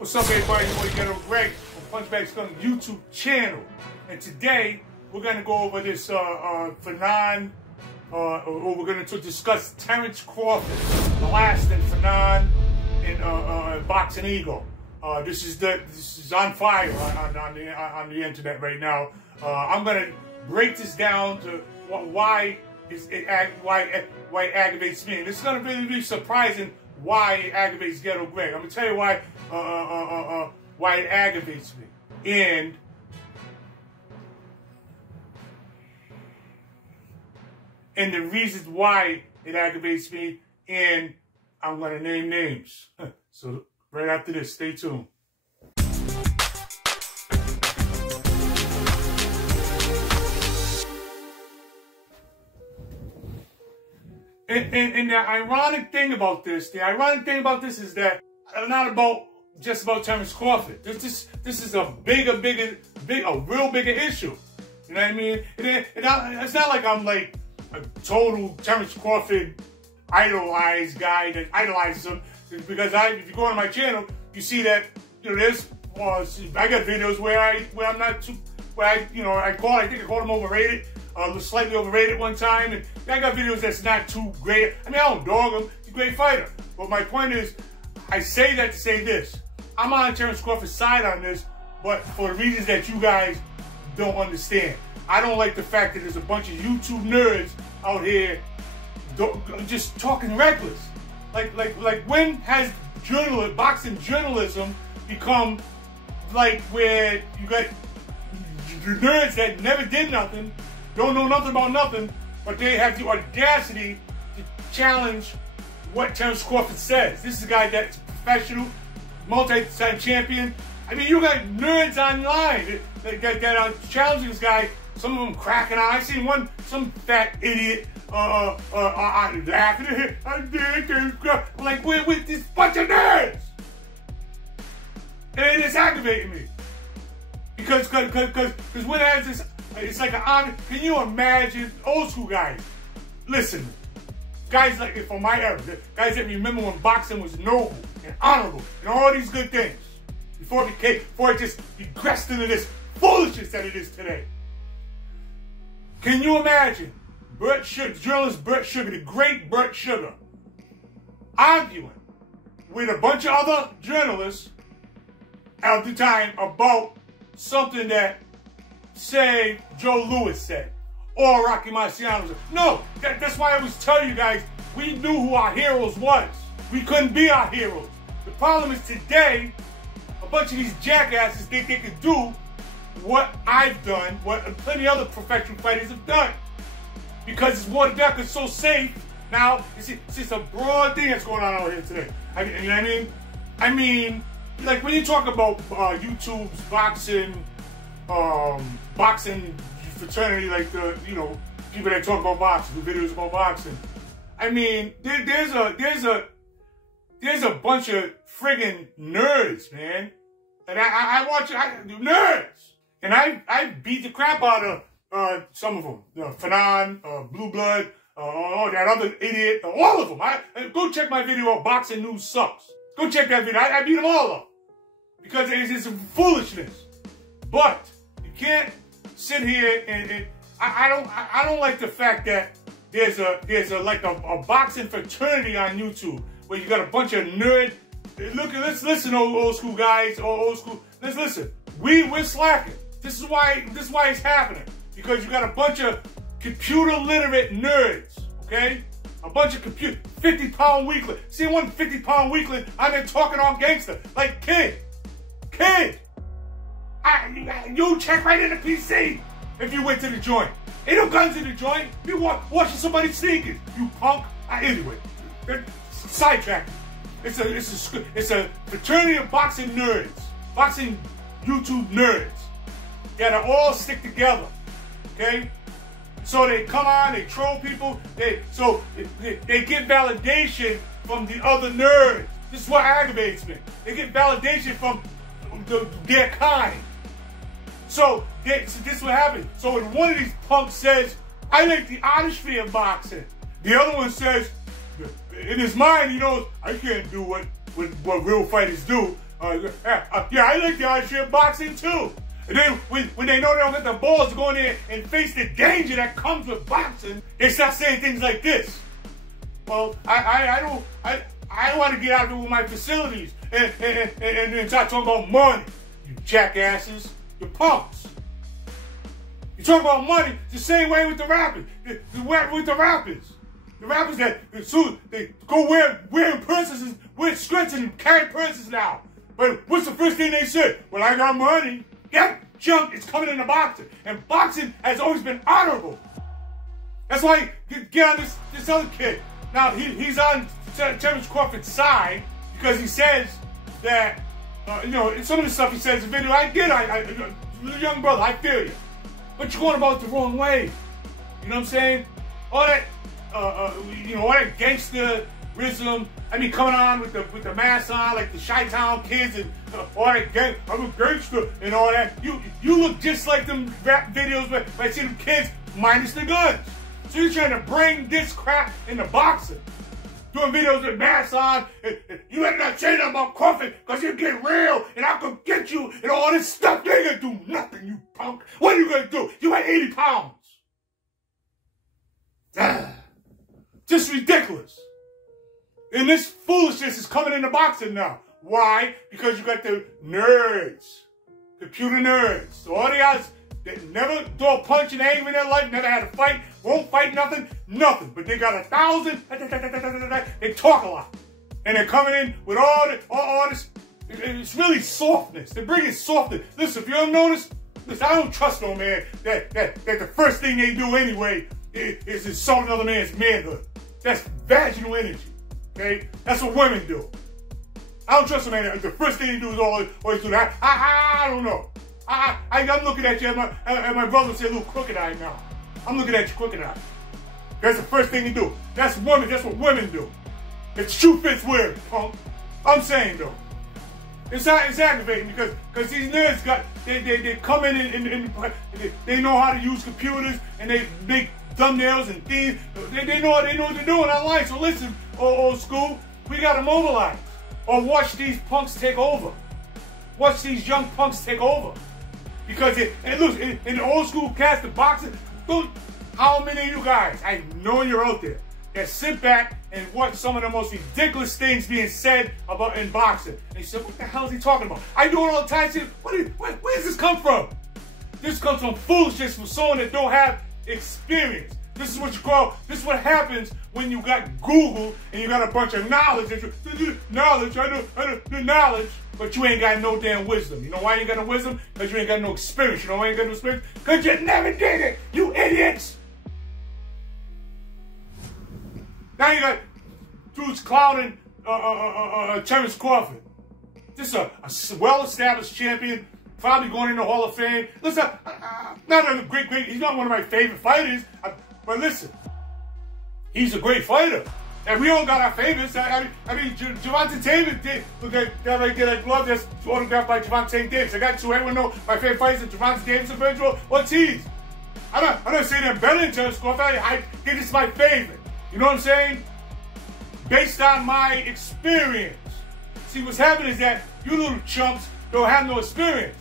What's up, everybody? It's your Ghetto Greg from Punchingbagskunk YouTube channel. And today, we're going to go over this we're going to discuss Terence Crawford, the last in Fanon in Boxing Eagle. This is on fire on the internet right now. I'm going to break this down to why it aggravates me. And it's going to really be surprising why it aggravates Ghetto Greg. I'm going to tell you why it aggravates me. And the reasons why it aggravates me, and I'm going to name names. So right after this, stay tuned. And the ironic thing about this is that not about just about Terence Crawford. This is a real bigger issue. You know what I mean? It's not like I'm like a total Terence Crawford idolized guy that idolizes him. Because if you go on my channel, you see that I got videos where I'm not too, I think I called him overrated. Slightly overrated one time, and I got videos that's not too great. I mean, I don't dog him. He's a great fighter. But my point is, I say that to say this. I'm on Terence Crawford's side on this, but for the reasons that you guys don't understand. I don't like the fact that there's a bunch of YouTube nerds out here just talking reckless. Like when has boxing journalism become like where you got nerds that never did nothing, don't know nothing about nothing, but they have the audacity to challenge what Terence Crawford says. This is a guy that's professional, multi-time champion. I mean, you got nerds online that are challenging this guy. Some of them cracking out. I seen some fat idiot laughing. Like we're with this bunch of nerds, and it's aggravating me because when it has this. It's like an honor. Can you imagine old school guys? Listen, guys like from my era, guys that remember when boxing was noble and honorable and all these good things before it just regressed into this foolishness that it is today. Can you imagine journalist Bert Sugar, the great Bert Sugar, arguing with a bunch of other journalists at the time about something that, say, Joe Louis said, or Rocky Marciano said? No, that's why I always tell you guys, we knew who our heroes was. We couldn't be our heroes. The problem is today, a bunch of these jackasses think they could do what I've done, what plenty of other professional fighters have done. Because it's watered down, because it's so safe. Now, it's just a broad thing that's going on out here today. You know what I mean? I mean, like when you talk about YouTube's boxing fraternity, like the people that talk about boxing, do videos about boxing. I mean, there's a bunch of friggin' nerds, man, and I watch nerds, and I beat the crap out of some of them, Fanon, Blue Blood, that other idiot, all of them. Go check my video on Boxing News Sucks. Go check that video. I beat them all up because it's foolishness, but. Can't sit here and I don't like the fact that there's a boxing fraternity on YouTube where you got a bunch of nerd. Let's listen, old school guys, old school. Let's listen. We're slacking. This is why it's happening, because you got a bunch of computer literate nerds. Okay, a bunch of 50-pound weakling. See one 50-pound weakling out there talking all gangster like kid. You check right in the PC if you went to the joint. Ain't no guns in the joint. You washing somebody's sneakers. You punk. Anyway, sidetrack. It's a fraternity of boxing nerds, boxing YouTube nerds that are all stick together. Okay, so they come on, they troll people. They get validation from the other nerds. This is what aggravates me. They get validation from their kind. So this is what happened. So when one of these punks says, I like the artistry of boxing, the other one says, in his mind, he knows, I can't do what real fighters do. Yeah, I like the idea of boxing too. And then when they know they don't get the balls to go in there and face the danger that comes with boxing, they start saying things like this. Well, I don't want to get out of it with my facilities and start talking about money. You jackasses, you punks. You talk about money the same way with the rappers. With the rappers. The rappers that they go wearing purses, wear skirts and carry purses now. But what's the first thing they say? Well, I got money. That junk is coming into boxing. And boxing has always been honorable. That's why you get on this other kid. Now, he's on Terence Crawford's side because he says that, some of the stuff he says in the video, I young brother, I feel you. But you're going about it the wrong way. You know what I'm saying? All that, all that gangsterism. I mean, coming on with the mask on, like the Chi-Town kids and all that I'm a gangster and all that. You look just like them rap videos where I see them kids minus the guns. So you're trying to bring this crap into boxing. Doing videos with masks on. And you better not say nothing about Crawford because you get real and I can get you and all this stuff. You ain't gonna do nothing, you punk. What are you gonna do? You weigh 80 pounds. Just ridiculous. And this foolishness is coming into boxing now. Why? Because you got the nerds. Computer nerds. So all the guys that never throw a punch in anger in their life, never had a fight, won't fight nothing. But they got 1,000, they talk a lot. And they're coming in with all this, it's really softness. They're bringing softness. Listen, if you don't notice, listen, I don't trust no man that the first thing they do anyway is insult another man's manhood. That's vaginal energy, okay? That's what women do. I don't trust a man that the first thing they do is always do that. I don't know. I'm looking at you and my brother say, little crooked eye now. I'm looking at you crooked eye. That's the first thing you do. That's women. That's what women do. It's shoe fits weird, punk. I'm saying though, it's aggravating because these nerds they come in and they know how to use computers and they make thumbnails and things. They know what they're doing online. So listen, old school, we gotta mobilize or watch these punks take over. Watch these young punks take over. Because look, in the old school cast of boxing, how many of you guys, I know you're out there, that sit back and watch some of the most ridiculous things being said about in boxing. And you say, what the hell is he talking about? I do it all the time. Say, where does this come from? This comes from foolishness from someone that don't have experience. This is this is what happens when you got Google and you got a bunch of knowledge. I know knowledge, but you ain't got no damn wisdom. You know why you ain't got no wisdom? Because you ain't got no experience. You know why you ain't got no experience? Because you never did it, you idiots. Now you got dudes clowning Terence Crawford. This is a well-established champion, probably going into the Hall of Fame. Listen, not a great, he's not one of my favorite fighters, but listen, he's a great fighter. And we all got our favorites. I mean, Gervonta Davis did. Look at that right there, that glove that's autographed by Gervonta Davis. I got two. Everyone know my favorite fighters are Gervonta Davis and Virgil Ortiz. I'm not saying they're better than Terence Crawford. I think this is my favorite. You know what I'm saying? Based on my experience. See, what's happening is that you little chumps don't have no experience.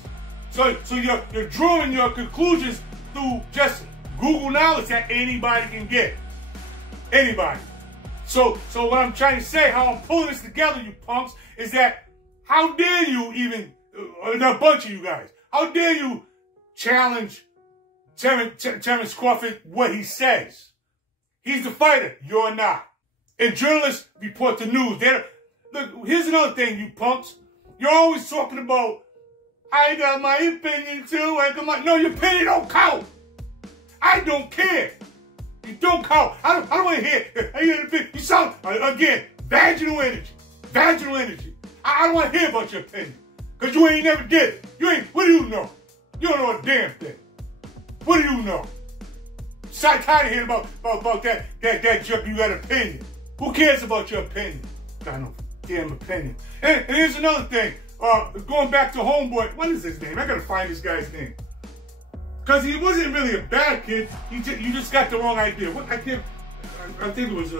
So you're drawing your conclusions through just Google knowledge that anybody can get. Anybody. So what I'm trying to say, how I'm pulling this together, you punks, is that how dare you even, a bunch of you guys, how dare you challenge Terence Crawford what he says? He's the fighter. You're not. And journalists report the news. Look, here's another thing, you punks. You're always talking about, I got my opinion too. No, your opinion don't count. I don't care. You don't count. I don't want to hear. You sound, again, vaginal energy. Vaginal energy. I don't want to hear about your opinion. Because you ain't never did it. What do you know? You don't know a damn thing. What do you know? So I'm tired of hearing about that jerk. You got an opinion. Who cares about your opinion? Got no damn opinion. And here's another thing. Going back to Homeboy. What is his name? I gotta find this guy's name. Because he wasn't really a bad kid. You just got the wrong idea. I think it was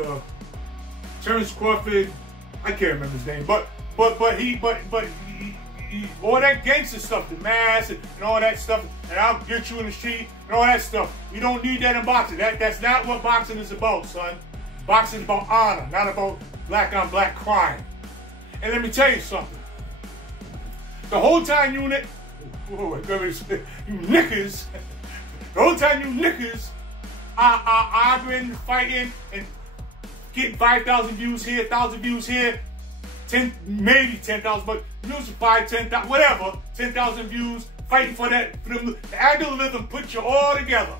Terence Crawford. I can't remember his name. But all that gangster stuff, the mask and all that stuff, and I'll get you in the street and all that stuff. We don't need that in boxing. That's not what boxing is about, son. Boxing is about honor, not about black on black crime. And let me tell you something. The whole time you niggas, the whole time you niggas are arguing, fighting, and getting 5,000 views here, 1,000 views here, 10, maybe 10,000, but views for 5, 10,000, whatever, 10,000 views, fighting for that. For them. The algorithm puts you all together.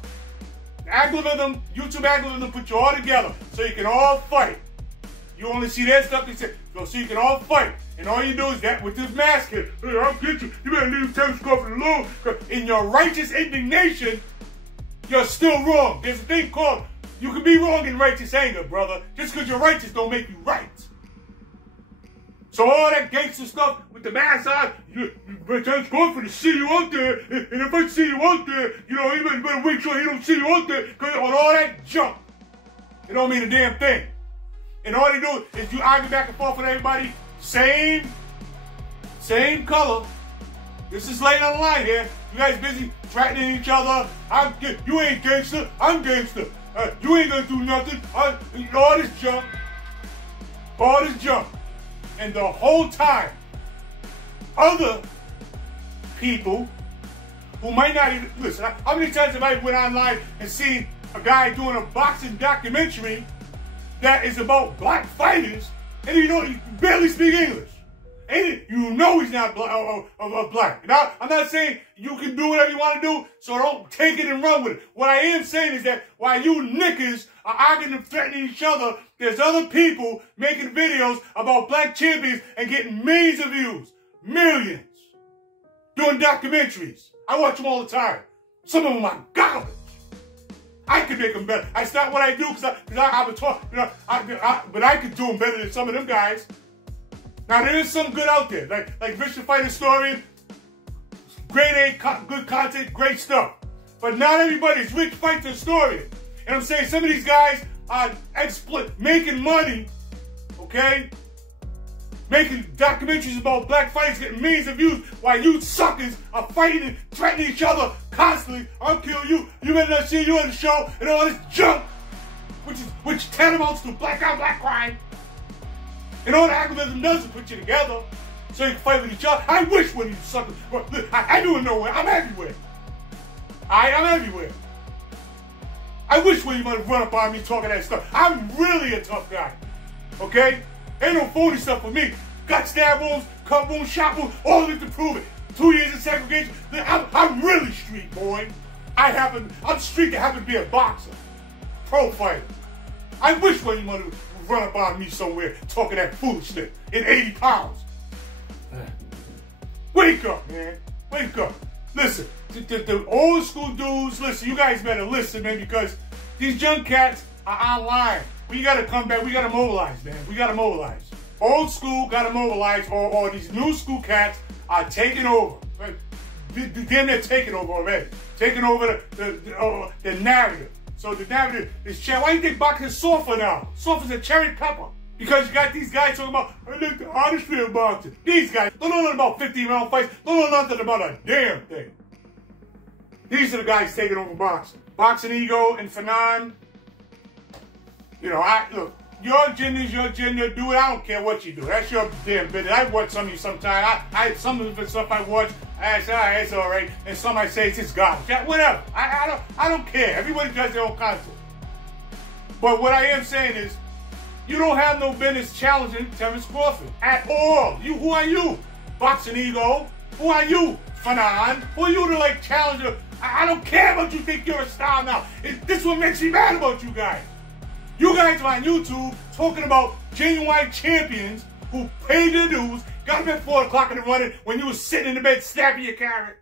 The algorithm, YouTube algorithm puts you all together so you can all fight. You only see that stuff, they say, so you can all fight. And all you do is that with this mask here. Hey, I'll get you. You better leave Terence Crawford alone. In your righteous indignation, you're still wrong. There's a thing called, you can be wrong in righteous anger, brother. Just because you're righteous don't make you right. So all that gangster stuff with the mask on, Terence Crawford to see you out there. And if I see you out there, you know, you better make sure he don't see you out there. Because on all that junk, it don't mean a damn thing. And all they do is you argue back and forth with everybody. Same color. This is laying on the line here. You guys busy threatening each other. You ain't gangster. I'm gangster. You ain't gonna do nothing. All this junk. All this junk. And the whole time, other people who might not even listen. How many times have I went online and seen a guy doing a boxing documentary that is about black fighters, and you barely speak English. And you know he's not black. Now, I'm not saying you can do whatever you want to do, so don't take it and run with it. What I am saying is that while you niggas are arguing and threatening each other, there's other people making videos about black champions and getting millions of views. Millions. Doing documentaries. I watch them all the time. Some of them are garbage. I could make them better. That's not what I do because I would talk, you know, but I could do them better than some of them guys. Now there is some good out there, like Richard Fight Historian, grade A, good content, great stuff. But not everybody's Rich Fight Historian. And I'm saying some of these guys are making money, okay? Making documentaries about black fighters getting millions of views while you suckers are fighting and threatening each other constantly. I'll kill you. You better not see you on the show and all this junk, which tantamounts to black on black crime. And all the algorithm does is put you together so you can fight with each other. I wish one of you suckers. I do it nowhere. I'm everywhere. I'm everywhere. I wish one of you might run up on me talking that stuff. I'm really a tough guy. Okay? Ain't no phony stuff for me. Got stab wounds, cut wounds, shot wounds, all of it to prove it. 2 years in segregation. I'm really street, boy. I'm street that happen to be a boxer. Pro fighter. I wish one of you might run up on me somewhere talking that foolishness in 80 pounds. Wake up, man. Wake up. Listen, the old school dudes, listen, you guys better listen, man, because these young cats are online. We gotta come back. We gotta mobilize, man. We gotta mobilize. Old school gotta mobilize, or these new school cats are taking over. They're taking over already. Taking over the narrative. So the narrative is cherry. Why do you think boxing is softer now? Soft as a cherry pepper. Because you got these guys talking about, I like the artistry of boxing. These guys don't know nothing about 15-round fights. Don't know nothing about a damn thing. These are the guys taking over boxing. Boxing Ego and Fanon. You know, look, your gender is your gender. Do it. I don't care what you do. That's your damn business. I watch some of you sometimes. Some of the stuff I watch, I say, all right, it's all right. And some I say, it's just garbage. Whatever. I don't care. Everybody does their own content. But what I am saying is, you don't have no business challenging Terence Crawford at all. Who are you? Boxing Ego. Who are you? Fanon. Who are you to like challenge her? I don't care about you think you're a star now. This is what makes me mad about you guys. You guys are on YouTube talking about genuine champions who paid their dues, got up at 4 o'clock in the morning when you was sitting in the bed snapping your carrot.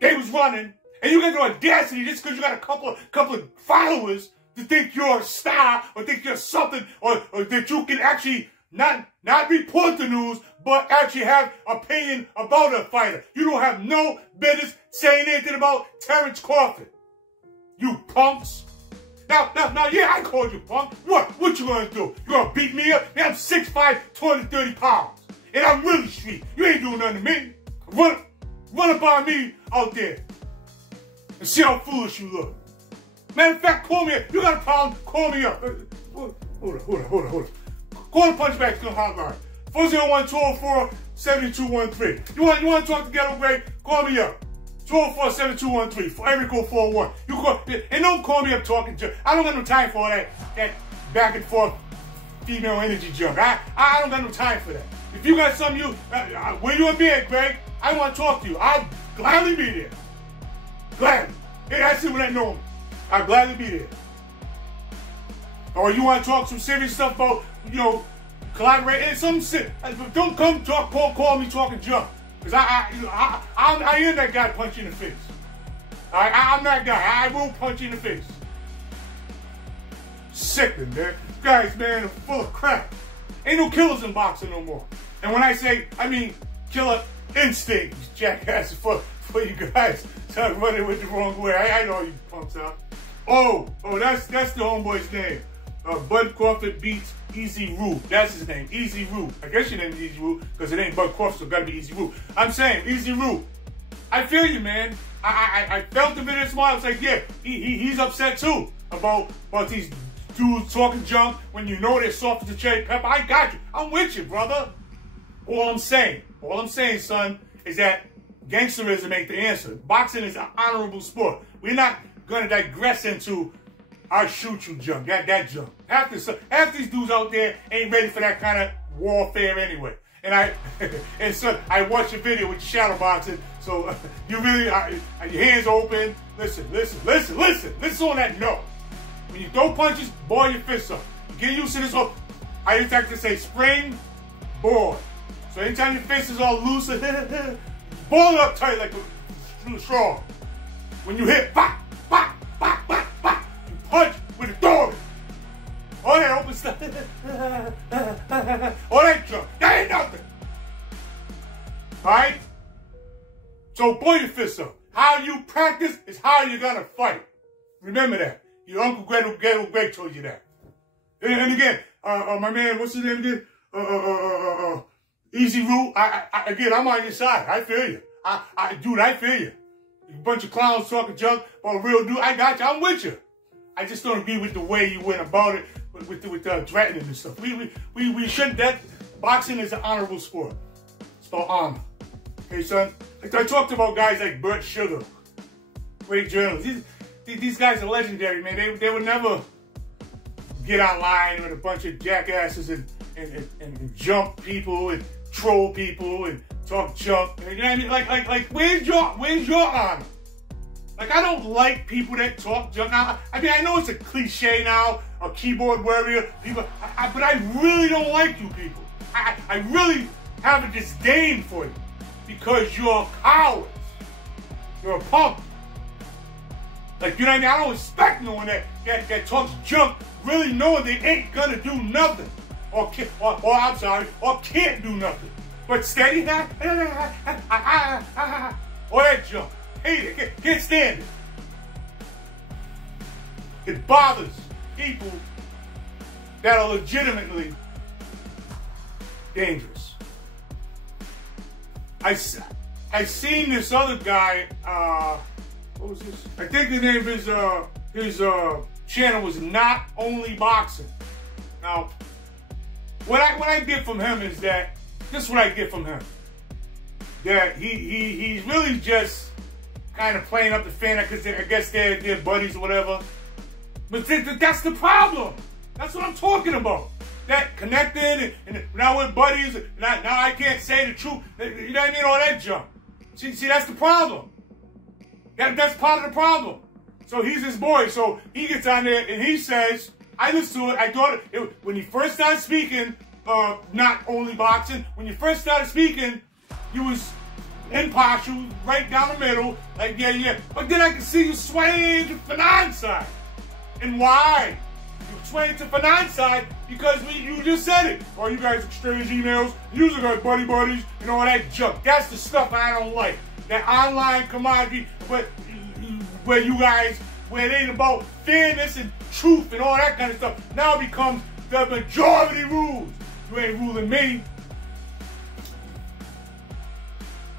They was running, and you got the audacity just because you got a couple of followers to think you're a star or think you're something or that you can actually not report the news but actually have opinion about a fighter. You don't have no business saying anything about Terence Crawford. You punks. Now, yeah, I called you punk. What you gonna do? You gonna beat me up? Man, I'm 6'5", 230 pounds. And I'm really street. You ain't doing nothing to me. Run up on me out there and see how foolish you look. Matter of fact, call me up. You got a problem? Call me up. Hold on. Call the Punchingbagskunk hotline. 401-204-7213. You want to talk to Ghetto Greg? Call me up. 204-7213 for area code 401. You call, and don't call me up talking junk. I don't got no time for that back and forth female energy junk. I don't got no time for that. If you got something where you and me at, Greg, I want to talk to you. I'll gladly be there. Gladly. Hey, that's it when I know me. I'll gladly be there. Or you want to talk some serious stuff about, collaborate and some shit. Don't come call me talking junk. Because I am that guy punch you in the face. I'm that guy. I will punch you in the face. Sickening, man. You guys, man, are full of crap. Ain't no killers in boxing no more. And when I say, I mean killer instinct, jackass, for you guys. Start running with the wrong way. I know you punks out. Oh, that's the homeboy's name. Bud Crawford beats Easy Rue. That's his name, Easy Rue. I guess your name is Easy Rue because it ain't Bud Crawford, so it gotta be Easy Rue. I'm saying, Easy Rue. I feel you, man. I felt the video this morning. I was like, yeah, he's upset too about these dudes talking junk when you know they're soft as a cherry pepper. I got you. I'm with you, brother. All I'm saying, son, is that gangsterism ain't the answer. Boxing is an honorable sport. We're not gonna digress into I shoot you junk, that junk. Half these dudes out there ain't ready for that kind of warfare anyway. And son, I watched your video with your shadow boxing, so you really, your hands open. Listen on that note. When you throw punches, ball your fists up. Get used to this. I used to like to say spring, board. So anytime your fist is all loose, ball it up tight like a straw. When you hit, bop, bop, bop, bop, bop, you punch with authority. All that open stuff, all that junk, that ain't nothing. Alright? So pull your fists up. How you practice is how you're gonna fight. Remember that. Your Uncle Ghetto Greg told you that. And again, my man, what's his name again? Easy Rule. Again, I'm on your side. I feel you. Dude, I feel you. A bunch of clowns talking junk about a real dude. I got you. I'm with you. I just don't agree with the way you went about it with threatening and stuff. We shouldn't. That boxing is an honorable sport. It's about honor. Okay, son. I talked about guys like Burt Sugar, great journalists. These guys are legendary, man. They would never get online with a bunch of jackasses and jump people and troll people and talk junk. You know what I mean? Like where's your honor? Like, I don't like people that talk junk. I mean, I know it's a cliche now, a keyboard warrior, people, but I really don't like you people. I really have a disdain for you because you're cowards. You're a punk. Like, you know what I mean? I don't respect no one that talks junk, really knowing they ain't gonna do nothing. Or I'm sorry, or can't do nothing. But steady, all that junk. Hate it, can't stand it. It bothers people that are legitimately dangerous. I seen this other guy, what was this? I think the name of his channel was Not Only Boxing. Now, what I get from him is that, this is what I get from him. That he's really just kind of playing up the fan because I guess they're buddies or whatever. But that's the problem. That's what I'm talking about. That connected and now we're buddies. Now I can't say the truth. You know what I mean? All that junk. See, that's the problem. That's part of the problem. So he's his boy. So he gets on there and he says, I listened to it. I thought when he first started speaking, Not Only Boxing, when you first started speaking, you was impartial, right down the middle, like, yeah. But then I can see you swaying to Fanon's side. And why? You swaying to Fanon's side because you just said it. Or you guys exchange emails, you guys buddies, and all that junk. That's the stuff I don't like. That online commodity, where it ain't about fairness and truth and all that kind of stuff. Now it becomes the majority rules. You ain't ruling me.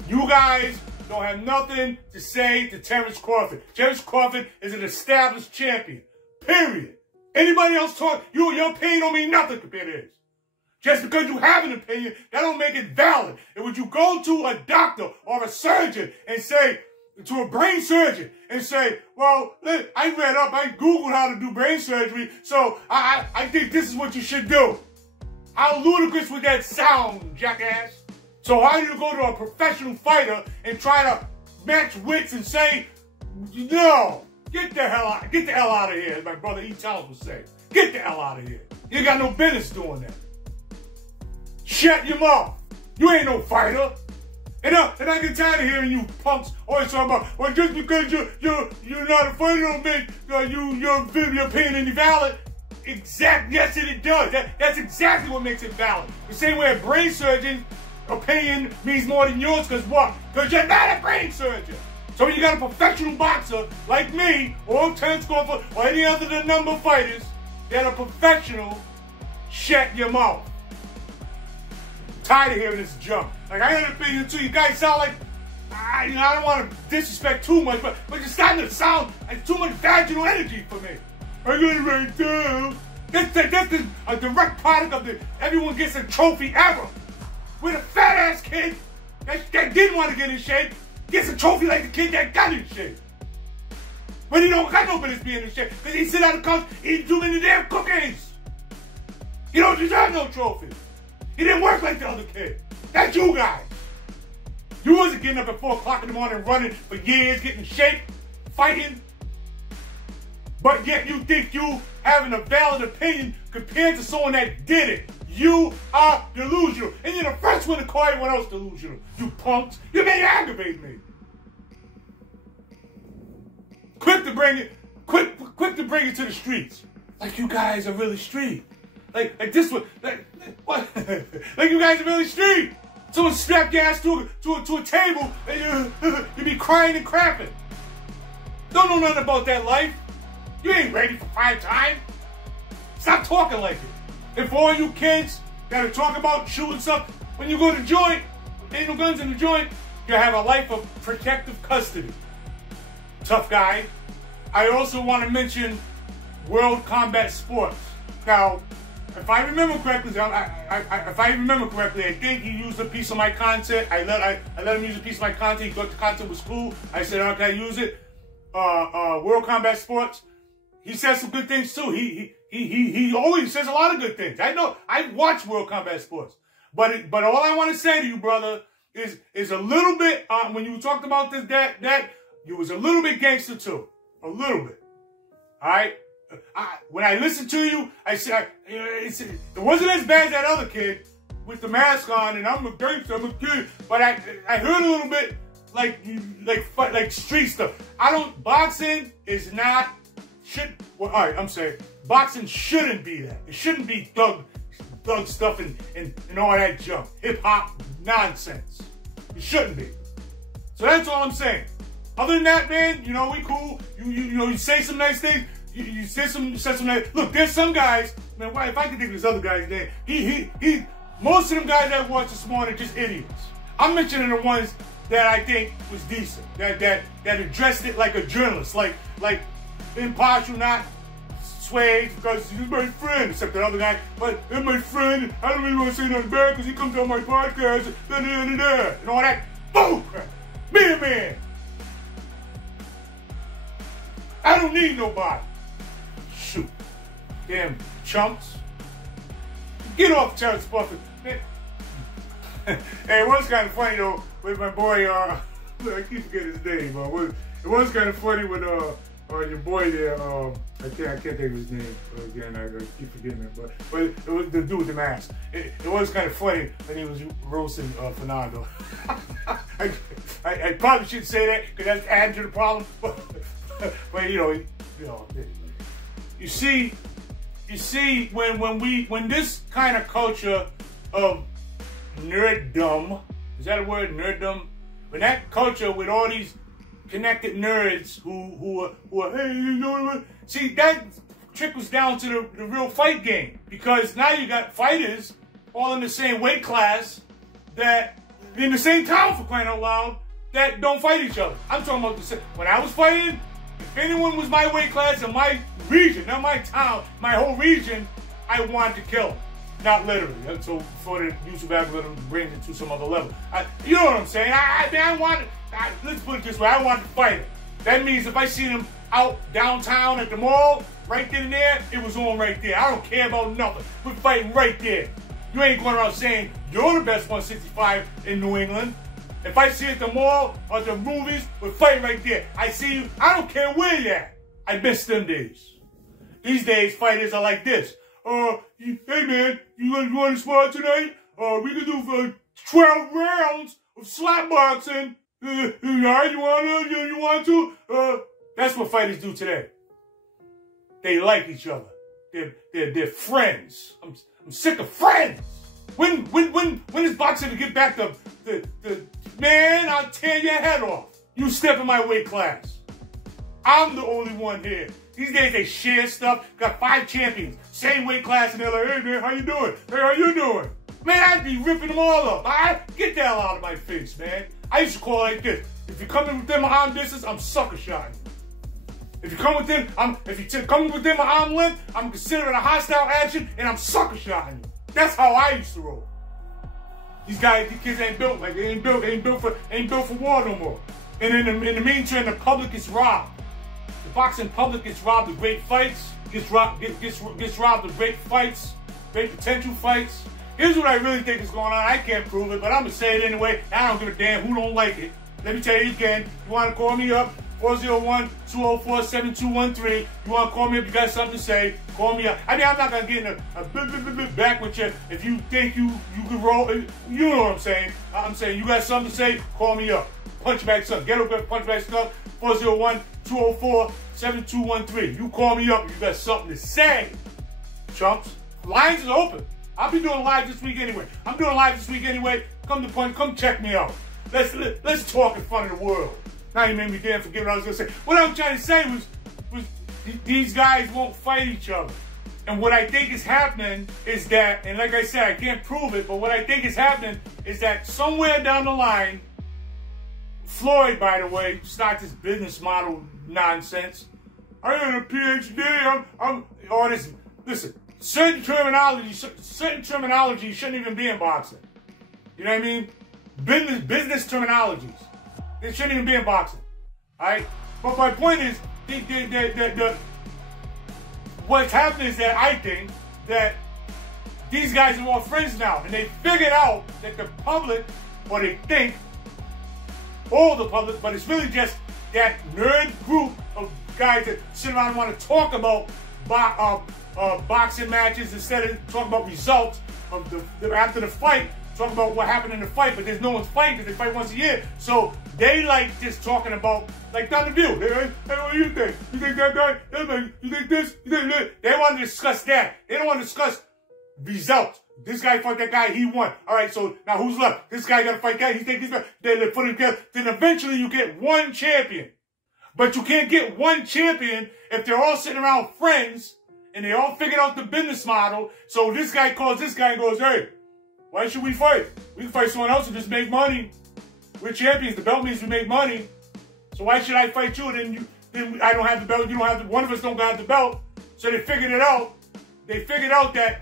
You guys don't have nothing to say to Terence Crawford. Terence Crawford is an established champion. Period. Anybody else talk, your opinion don't mean nothing compared to his. Just because you have an opinion, that don't make it valid. And when you go to a doctor or a surgeon and say, to a brain surgeon, and say, well, I read up, I Googled how to do brain surgery, so I think this is what you should do. How ludicrous would that sound, jackass? So why do you go to a professional fighter and try to match wits and say, no, get the hell out of here, as my brother E. Townes would say. Get the hell out of here. You got no business doing that. Shut your mouth. You ain't no fighter. And I get tired of hearing you punks always talking about, well, just because you're not a fighter don't make your opinion any valid. Exactly. Yes, it does. That's exactly what makes it valid. The same way a brain surgeon's opinion means more than yours, because what? Because you're not a brain surgeon. So when you got a professional boxer like me, or Terence Crawford, or any other than number of fighters that are professional, shut your mouth. Tired of hearing this junk. Like, I got an opinion too. You guys sound like, I don't want to disrespect too much, but you're starting to sound like too much vaginal energy for me. I got it right there. That's a direct product of the everyone gets a trophy era. With a fat ass kid that didn't want to get in shape gets a trophy like the kid that got in shape. But he don't got no business being in shape because he sit on the couch eating too many damn cookies. He don't deserve no trophy. He didn't work like the other kid. That's you guys. You wasn't getting up at 4 o'clock in the morning running for years, getting in shape, fighting. But yet you think you having a valid opinion compared to someone that did it. You are delusional. And you're the first one to call everyone else delusional. You punks. You may aggravate me. Quick to bring it to the streets. Like you guys are really street. Like this one. What? Like you guys are really street. Someone strapped your ass to a table and you be crying and crapping. Don't know nothing about that life. You ain't ready for prime time. Stop talking like it. And for all you kids that are talking about shooting stuff, when you go to joint, ain't no guns in the joint, you have a life of protective custody. Tough guy. I also want to mention World Combat Sports. Now, if I remember correctly, I think he used a piece of my content. I let him use a piece of my content. He thought the content was cool. I said, okay, I use it. World Combat Sports. He says some good things too. He always says a lot of good things. I know. I watch World Combat Sports, but all I want to say to you, brother, is a little bit. When you talked about this, that you was a little bit gangster too, a little bit. All right. When I listened to you, I said it wasn't as bad as that other kid with the mask on, and I'm a gangster, I'm a kid. But I heard a little bit like street stuff. Boxing is not. All right, I'm saying boxing shouldn't be that. It shouldn't be thug stuff and all that junk, hip hop nonsense. It shouldn't be. So that's all I'm saying. Other than that, man, you know we cool. You say some nice things. You said some nice. Look, there's some guys. Man, if I could think of this other guy's name, he. Most of them guys that watch this morning are just idiots. I'm mentioning the ones that I think was decent, that addressed it like a journalist, like impartial, not swayed because he's my friend, except that other guy. But he's my friend. I don't really want to say nothing bad because he comes on my podcast and all that bull crap. Be a man. I don't need nobody. Shoot. Damn chumps. Get off Terence Crawford. Hey, it was kind of funny though with my boy, I keep forgetting his name, it was kind of funny with your boy there, I can't think of his name again, I keep forgetting it, but it was the dude with the mask. It was kind of funny when he was roasting Fernando. I probably shouldn't say that because that's adding to the problem, but you see when this kind of culture of nerddom, is that a word, nerddom? When that culture with all these connected nerds who are hey, you know what? See, that trickles down to the real fight game, because now you got fighters all in the same weight class that in the same town, for crying out loud, that don't fight each other. I'm talking about when I was fighting, if anyone was my weight class in my region, not my town, my whole region, I wanted to kill them. Not literally. So for the YouTube algorithm to bring it to some other level. You know what I'm saying? Let's put it this way. I wanted to fight it. That means if I see them out downtown at the mall, right then and there, it was on right there. I don't care about nothing. We're fighting right there. You ain't going around saying you're the best 165 in New England. If I see you at the mall or the movies, we're fighting right there. I see you, I don't care where you're at. I miss them days. These days, fighters are like this. Hey man, you want to spar tonight? We can do for 12 rounds of slap boxing. You want to? That's what fighters do today. They like each other. They're friends. I'm sick of friends. When is boxing to get back to the man? I'll tear your head off. You step in my weight class. I'm the only one here. These days they share stuff. Got 5 champions, same weight class, and they're like, hey man, how you doing? Hey, how you doing? Man, I'd be ripping them all up. Get the hell out of my face, man. I used to call it like this. If you come in within my arm distance, I'm sucker shotting you. If you come within, come within my arm length, I'm considering a hostile action, and I'm sucker shotting you. That's how I used to roll. These kids ain't built like they ain't built for war no more. And in the meantime, the public is robbed. The boxing public gets robbed of great fights. Gets robbed of great fights, great potential fights. Here's what I really think is going on. I can't prove it, but I'm gonna say it anyway. I don't give a damn who don't like it. Let me tell you again. You want to call me up? 401-204-7213. You want to call me up? You got something to say? Call me up. I mean, I'm not gonna get in a back with you if you think you can roll. You know what I'm saying? I'm saying you got something to say? Call me up. Punchingbagskunk. Ghetto Greg Punchbackskunk. 401-204-7213. You call me up if you got something to say, chumps. Lines is open. I'll be doing live this week anyway. I'm doing live this week anyway. Come to Punch. Come check me out. Let's talk in front of the world. Now you made me damn forget what I was gonna say. What I was trying to say was these guys won't fight each other. And what I think is happening is that, and like I said, I can't prove it, but what I think is happening is that somewhere down the line, Floyd, by the way, starts this business model nonsense. I had a PhD. I'm all this. Listen, certain terminology shouldn't even be in boxing. You know what I mean? Business terminologies. They shouldn't even be in boxing. Alright? But my point is, what's happening is that I think that these guys are all friends now. And they figured out that the public, or they think, all the public, but it's really just that nerd group of guys that sit around and want to talk about boxing matches instead of talking about results of after the fight. Talk about what happened in the fight, but there's no one's fighting because they fight once a year. So they like just talking about, like on The View. They're like, hey, what do you think? You think that guy? You think this? You think that? They want to discuss that. They don't want to discuss results. This guy fought that guy, he won. All right, so now who's left? This guy got to fight that. He think he's got. They put it together. Then eventually you get one champion. But you can't get one champion if they're all sitting around friends and they all figured out the business model. So this guy calls this guy and goes, hey, why should we fight? We can fight someone else and just make money. We're champions. The belt means we make money. So why should I fight you? Then I don't have the belt. You don't have the. One of us don't have the belt. So they figured it out. They figured out that,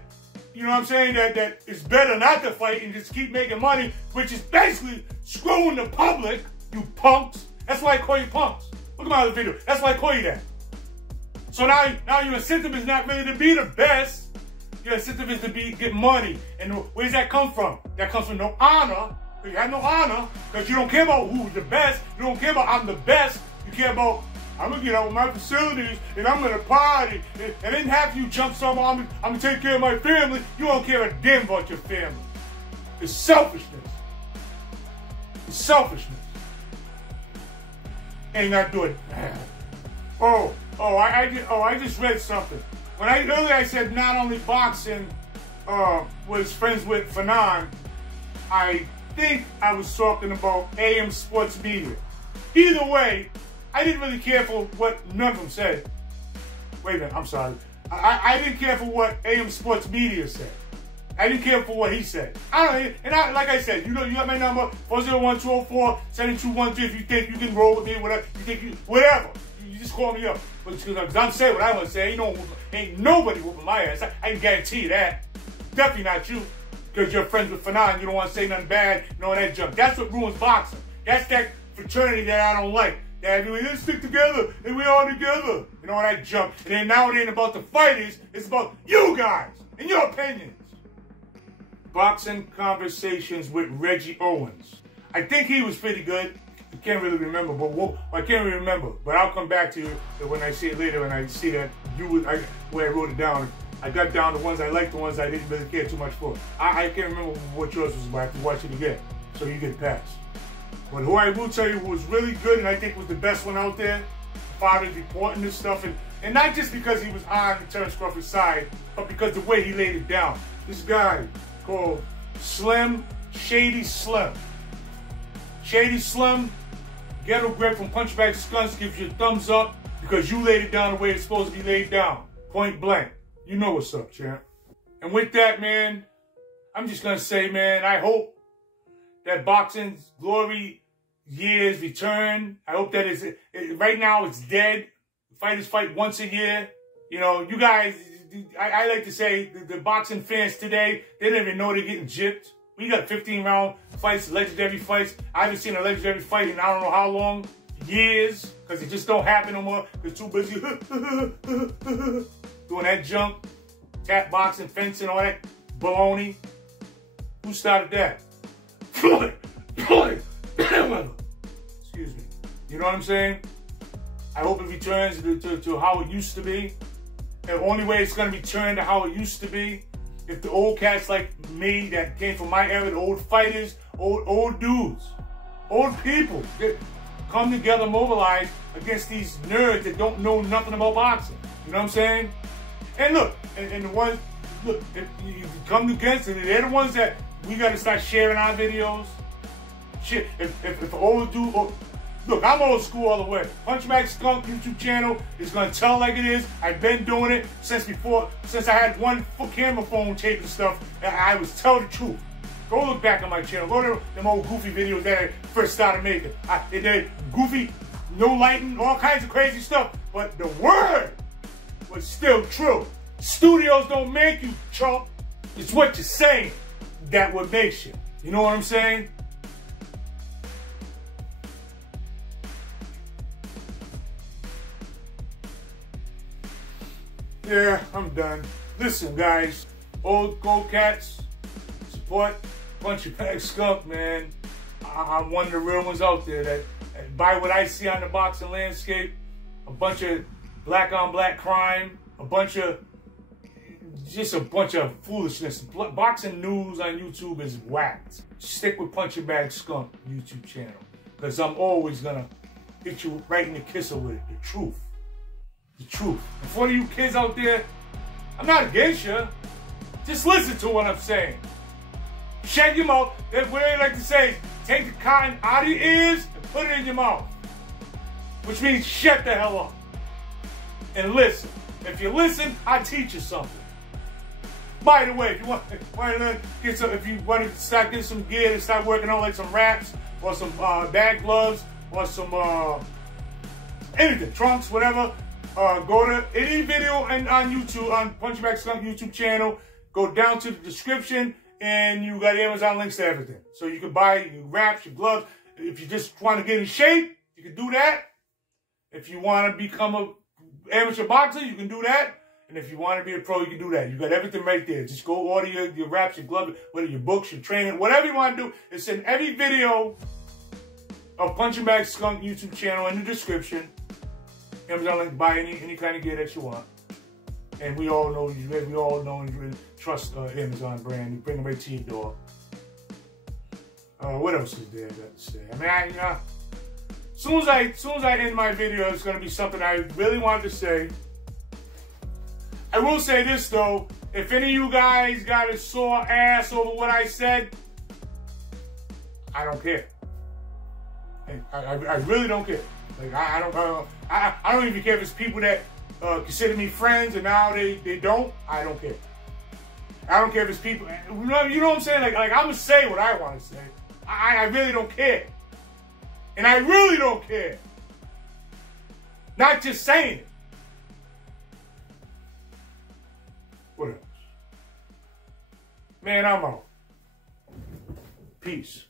you know what I'm saying, that it's better not to fight and just keep making money, which is basically screwing the public, you punks. That's why I call you punks. Look at my other video. That's why I call you that. So now your incentive is not really to be the best. Your incentive is to get money. And where does that come from? That comes from no honor. You have no honor because you don't care about who's the best. You don't care about I'm the best. You care about I'm going to get out with my facilities and I'm going to party. And then half you jump somewhere, I'm going to take care of my family. You don't care a damn about your family. It's selfishness. It's selfishness. Ain't got to do it. I just read something. Earlier I said not only boxing was friends with Fanon, I think I was talking about AM Sports Media. Either way, I didn't really care for what none of them said. Wait a minute, I'm sorry. I didn't care for what AM Sports Media said. I didn't care for what he said. Like I said, you got my number, 401-204-7213 if you think you can roll with me, whatever. Whatever. You just call me up. Because I'm saying what I want to say. Ain't nobody whooping my ass. I can guarantee you that. Definitely not you. Because you're friends with Fanon and you don't want to say nothing bad and all that junk. That's what ruins boxing. That's that fraternity that I don't like. That we didn't stick together and we all together. And all that junk. And then now it ain't about the fighters. It's about you guys and your opinions. Boxing conversations with Reggie Owens. I think he was pretty good. I can't really remember, I can't really remember. But I'll come back to you when I see it later and I see that where I wrote it down. I got down the ones I liked, the ones I didn't really care too much for. I can't remember what yours was, but I have to watch it again so you get past. But who I will tell you who was really good and I think was the best one out there, as far as reporting this stuff, and not just because he was on Terence Crawford's side, but because the way he laid it down. This guy called Shady Slim. Shady Slim, Ghetto Greg from Punchingbagskunk gives you a thumbs up because you laid it down the way it's supposed to be laid down. Point blank. You know what's up, champ. And with that, man, I'm just going to say, man, I hope that boxing's glory years return. I hope that right now it's dead. Fighters fight once a year. You guys, I like to say the boxing fans today, they don't even know they're getting gypped. We got 15-round fights, legendary fights. I haven't seen a legendary fight in I don't know how long, years, because it just don't happen no more. They're too busy doing that junk, tap boxing, fencing, all that baloney. Who started that? Floyd. Excuse me. You know what I'm saying? I hope it returns to how it used to be. And the only way it's going to return to how it used to be, if the old cats like me that came from my era, the old fighters, old dudes, old people, that come together, mobilize against these nerds that don't know nothing about boxing. You know what I'm saying? And look, and the ones, look, if you come against it, they're the ones that we got to start sharing our videos. Shit, if old dude, look, I'm old school all the way. Punchingbagskunk YouTube channel is going to tell like it is. I've been doing it since I had one camera phone taping stuff. I was tell the truth. Go look back on my channel. Go to them old goofy videos that I first started making. They did goofy, no lighting, all kinds of crazy stuff. But the word was still true. Studios don't make you, chump. It's what you're saying that what makes you. You know what I'm saying? Yeah, I'm done. Listen, guys, old gold cats, support Punchingbagskunk, man. I'm one of the real ones out there that, by what I see on the boxing landscape, a bunch of black on black crime, just a bunch of foolishness. Boxing news on YouTube is whacked. Stick with Punchingbagskunk YouTube channel, because I'm always gonna hit you right in the kisser with it, the truth. The truth. And for you kids out there, I'm not against you. Just listen to what I'm saying. Shut your mouth. That's what they like to say. Take the cotton out of your ears and put it in your mouth. Which means shut the hell up. And listen. If you listen, I teach you something. By the way, if you want to get some, if you want to start getting some gear and start working on like some wraps or some bag gloves or some anything, trunks, whatever. Go to any video on YouTube, on Punchingbagskunk YouTube channel. Go down to the description, and you got Amazon links to everything. So you can buy your wraps, your gloves. If you just want to get in shape, you can do that. If you want to become an amateur boxer, you can do that. And if you want to be a pro, you can do that. You got everything right there. Just go order your wraps, your gloves, whether your books, your training, whatever you want to do. It's in every video of Punchingbagskunk YouTube channel in the description. Amazon link, buy any kind of gear that you want. And we all know and trust Amazon brand. You bring them right to your door. What else is there to say? I mean, as soon as I end my video, it's gonna be something I really wanted to say. I will say this though, if any of you guys got a sore ass over what I said, I don't care. I really don't care. Like I don't even care if it's people that consider me friends and now they don't. I don't care. I don't care if it's people. You know what I'm saying? Like I'm gonna say what I want to say. I really don't care, and I really don't care. Not just saying it. What else? Man, I'm out. Peace.